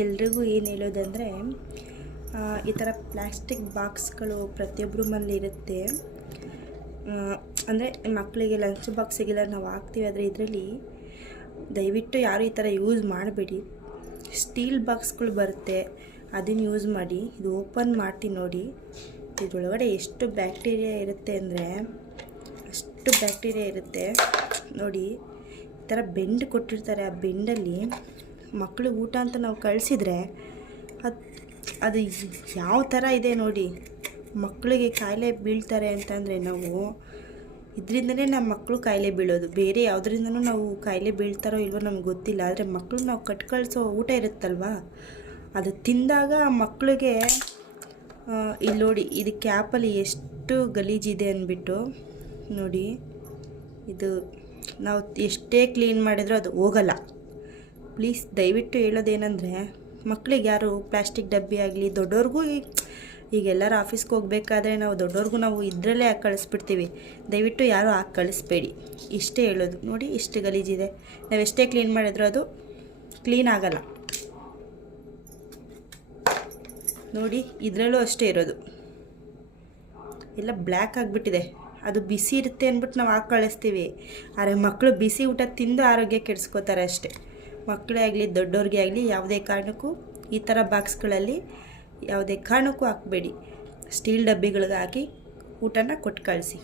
ಎಲ್ರಿಗೂ ಏನು ಹೇಳೋದಂದರೆ, ಈ ಥರ ಪ್ಲ್ಯಾಸ್ಟಿಕ್ ಬಾಕ್ಸ್ಗಳು ಪ್ರತಿಯೊಬ್ಬರ ಮನೇಲಿ ಇರುತ್ತೆ. ಅಂದರೆ ಮಕ್ಕಳಿಗೆ ಲಂಚ್ ಬಾಕ್ಸಿಗೆಲ್ಲ ನಾವು ಹಾಕ್ತೀವಿ, ಆದರೆ ಇದರಲ್ಲಿ ದಯವಿಟ್ಟು ಯಾರು ಈ ಥರ ಯೂಸ್ ಮಾಡಬೇಡಿ. ಸ್ಟೀಲ್ ಬಾಕ್ಸ್ಗಳು ಬರುತ್ತೆ, ಅದನ್ನು ಯೂಸ್ ಮಾಡಿ. ಇದು ಓಪನ್ ಮಾಡ್ತೀನಿ ನೋಡಿ, ಇದರೊಳಗಡೆ ಎಷ್ಟು ಬ್ಯಾಕ್ಟೀರಿಯಾ ಇರುತ್ತೆ ಅಂದರೆ ಅಷ್ಟು ಬ್ಯಾಕ್ಟೀರಿಯಾ ಇರುತ್ತೆ ನೋಡಿ. ಈ ಥರ ಬೆಂಡ್ ಕೊಟ್ಟಿರ್ತಾರೆ, ಆ ಬೆಂಡಲ್ಲಿ ಮಕ್ಕಳು ಊಟ ಅಂತ ನಾವು ಕಳಿಸಿದ್ರೆ ಅದು ಯಾವ ಥರ ಇದೆ ನೋಡಿ. ಮಕ್ಕಳಿಗೆ ಕಾಯಿಲೆ ಬೀಳ್ತಾರೆ ಅಂತಂದರೆ ನಾವು ಇದರಿಂದನೇ ನಮ್ಮ ಮಕ್ಕಳು ಕಾಯಿಲೆ ಬೀಳೋದು. ಬೇರೆ ಯಾವುದರಿಂದನೂ ನಾವು ಕಾಯಿಲೆ ಬೀಳ್ತಾರೋ ಇಲ್ವೋ ನಮ್ಗೆ ಗೊತ್ತಿಲ್ಲ. ಆದರೆ ಮಕ್ಕಳು ನಾವು ಕಳ್ಸೋ ಊಟ ಇರುತ್ತಲ್ವ, ಅದು ತಿಂದಾಗ ಮಕ್ಕಳಿಗೆ ಇಲ್ಲಿ ನೋಡಿ, ಇದು ಕ್ಯಾಪಲ್ಲಿ ಎಷ್ಟು ಗಲೀಜಿದೆ ಅಂದ್ಬಿಟ್ಟು ನೋಡಿ. ಇದು ನಾವು ಎಷ್ಟೇ ಕ್ಲೀನ್ ಮಾಡಿದರೂ ಅದು ಹೋಗಲ್ಲ. ಪ್ಲೀಸ್ ದಯವಿಟ್ಟು ಹೇಳೋದೇನೆಂದರೆ, ಮಕ್ಕಳಿಗೆ ಯಾರು ಪ್ಲಾಸ್ಟಿಕ್ ಡಬ್ಬಿ ಆಗಲಿ, ದೊಡ್ಡವ್ರಿಗೂ ಈಗ ಎಲ್ಲರೂ ಆಫೀಸ್ಗೆ ಹೋಗಬೇಕಾದ್ರೆ ನಾವು ದೊಡ್ಡವ್ರಿಗೂ ನಾವು ಇದರಲ್ಲೇ ಹಾಕಿ ಕಳಿಸ್ಬಿಡ್ತೀವಿ. ದಯವಿಟ್ಟು ಯಾರೂ ಹಾಕಿ ಕಳಿಸ್ಬೇಡಿ, ಇಷ್ಟೇ ಹೇಳೋದು. ನೋಡಿ ಎಷ್ಟು ಗಲೀಜಿದೆ, ನಾವು ಎಷ್ಟೇ ಕ್ಲೀನ್ ಮಾಡಿದ್ರೂ ಅದು ಕ್ಲೀನ್ ಆಗಲ್ಲ ನೋಡಿ. ಇದರಲ್ಲೂ ಅಷ್ಟೇ ಇರೋದು, ಎಲ್ಲ ಬ್ಲ್ಯಾಕ್ ಆಗಿಬಿಟ್ಟಿದೆ. ಅದು ಬಿಸಿ ಇರುತ್ತೆ ಅಂದ್ಬಿಟ್ಟು ನಾವು ಹಾಕಿ ಕಳಿಸ್ತೀವಿ, ಆದರೆ ಮಕ್ಕಳು ಬಿಸಿ ಊಟ ತಿಂದು ಆರೋಗ್ಯ ಕೆಡಿಸ್ಕೋತಾರೆ ಅಷ್ಟೇ. ಮಕ್ಕಳೇ ಆಗಲಿ ದೊಡ್ಡವ್ರಿಗೆ ಆಗಲಿ ಯಾವುದೇ ಕಾರಣಕ್ಕೂ ಈ ಥರ ಬಾಕ್ಸ್ಗಳಲ್ಲಿ ಯಾವುದೇ ಕಾರಣಕ್ಕೂ ಹಾಕಬೇಡಿ. ಸ್ಟೀಲ್ ಡಬ್ಬಿಗಳಿಗೆ ಹಾಕಿ ಊಟನ ಕೊಟ್ಟು ಕಳಿಸಿ.